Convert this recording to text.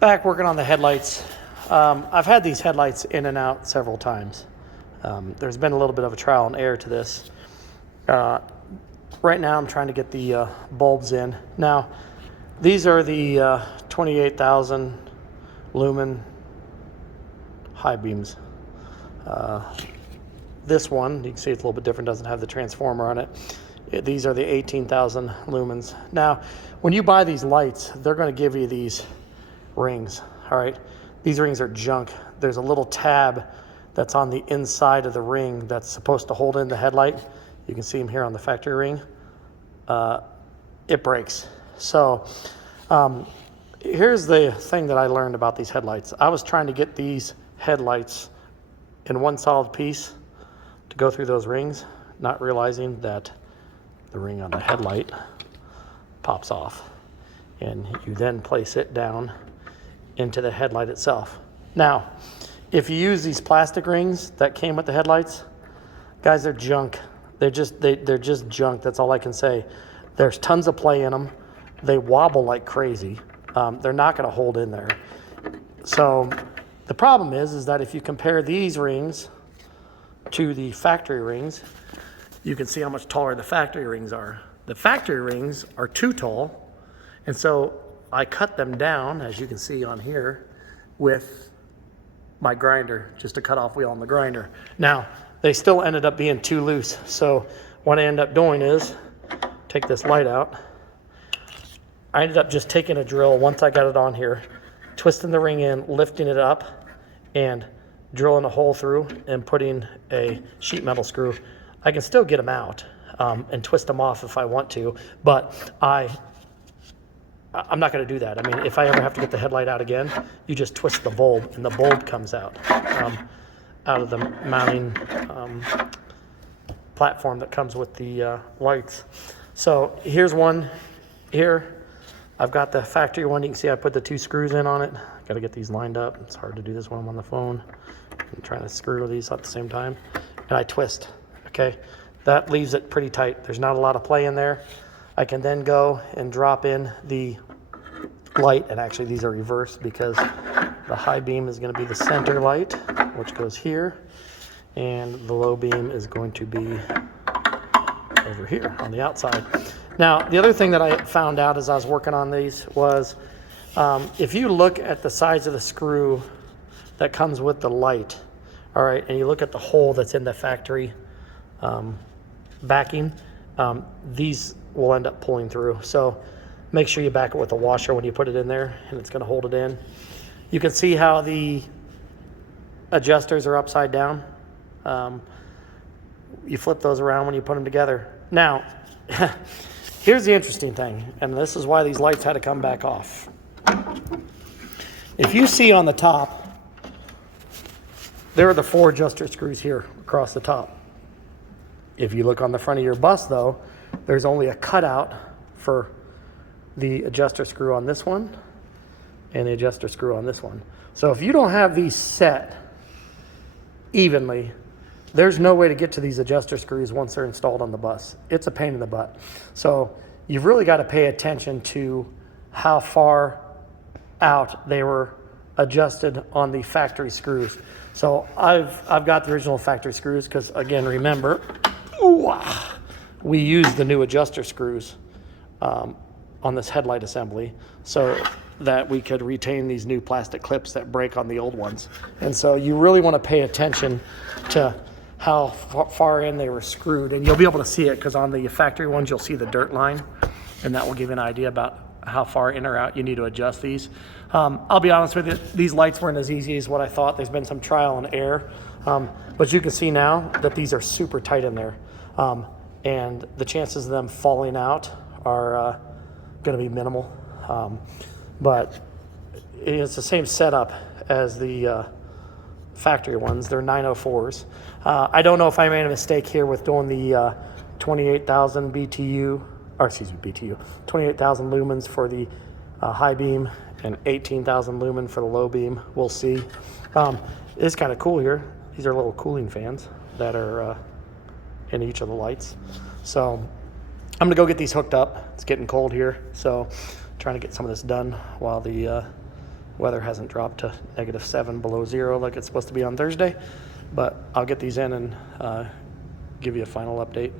Back working on the headlights. I've had these headlights in and out several times. There's been a little bit of a trial and error to this. Right now I'm trying to get the bulbs in. Now, these are the 28,000 lumen high beams. This one, you can see it's a little bit different, doesn't have the transformer on it. These are the 18,000 lumens. Now, when you buy these lights, they're going to give you these rings, all right? These rings are junk. There's a little tab that's on the inside of the ring that's supposed to hold in the headlight. You can see them here on the factory ring. It breaks. So here's the thing that I learned about these headlights. I was trying to get these headlights in one solid piece to go through those rings, not realizing that the ring on the headlight pops off, and you then place it down into the headlight itself. Now, if you use these plastic rings that came with the headlights, guys, they're junk. They're just junk. That's all I can say. There's tons of play in them. They wobble like crazy. They're not going to hold in there. So the problem is that if you compare these rings to the factory rings, you can see how much taller the factory rings are. The factory rings are too tall, and so I cut them down, as you can see on here, with my grinder, just a cut-off wheel on the grinder. Now, they still ended up being too loose, so what I ended up doing is take this light out. I ended up just taking a drill once I got it on here, twisting the ring in, lifting it up, and drilling a hole through and putting a sheet metal screw. I can still get them out and twist them off if I want to, but I'm not going to do that. I mean, if I ever have to get the headlight out again, you just twist the bulb and the bulb comes out of the mounting platform that comes with the lights. So here's one here. I've got the factory one. You can see I put the 2 screws in on it. Got to get these lined up. It's hard to do this when I'm on the phone. I'm trying to screw these at the same time. And I twist, okay? That leaves it pretty tight. There's not a lot of play in there. I can then go and drop in the light, and actually these are reversed because the high beam is going to be the center light, which goes here, and the low beam is going to be over here on the outside. Now, the other thing that I found out as I was working on these was if you look at the size of the screw that comes with the light, all right, and you look at the hole that's in the factory backing, these will end up pulling through. So make sure you back it with a washer when you put it in there, and it's going to hold it in. You can see how the adjusters are upside down. You flip those around when you put them together. Now, here's the interesting thing, and this is why these lights had to come back off. If you see on the top, there are the 4 adjuster screws here across the top. If you look on the front of your bus, though, there's only a cutout for the adjuster screw on this one and the adjuster screw on this one. So if you don't have these set evenly, there's no way to get to these adjuster screws once they're installed on the bus. It's a pain in the butt. So you've really got to pay attention to how far out they were adjusted on the factory screws. So I've got the original factory screws because, again, remember, we used the new adjuster screws on this headlight assembly so that we could retain these new plastic clips that break on the old ones. And so you really want to pay attention to how far in they were screwed, and you'll be able to see it because on the factory ones you'll see the dirt line, and that will give you an idea about how far in or out you need to adjust these. I'll be honest with you, these lights weren't as easy as what I thought. There's been some trial and error, but you can see now that these are super tight in there, and the chances of them falling out are going to be minimal. But it's the same setup as the factory ones. They're 904s. I don't know if I made a mistake here with doing the 28,000 BTU, or excuse me, BTU, 28,000 lumens for the high beam and 18,000 lumen for the low beam. We'll see. It's kind of cool here. These are little cooling fans that are in each of the lights. So I'm gonna go get these hooked up. It's getting cold here, so I'm trying to get some of this done while the Weather hasn't dropped to -7 below zero like it's supposed to be on Thursday, but I'll get these in and give you a final update.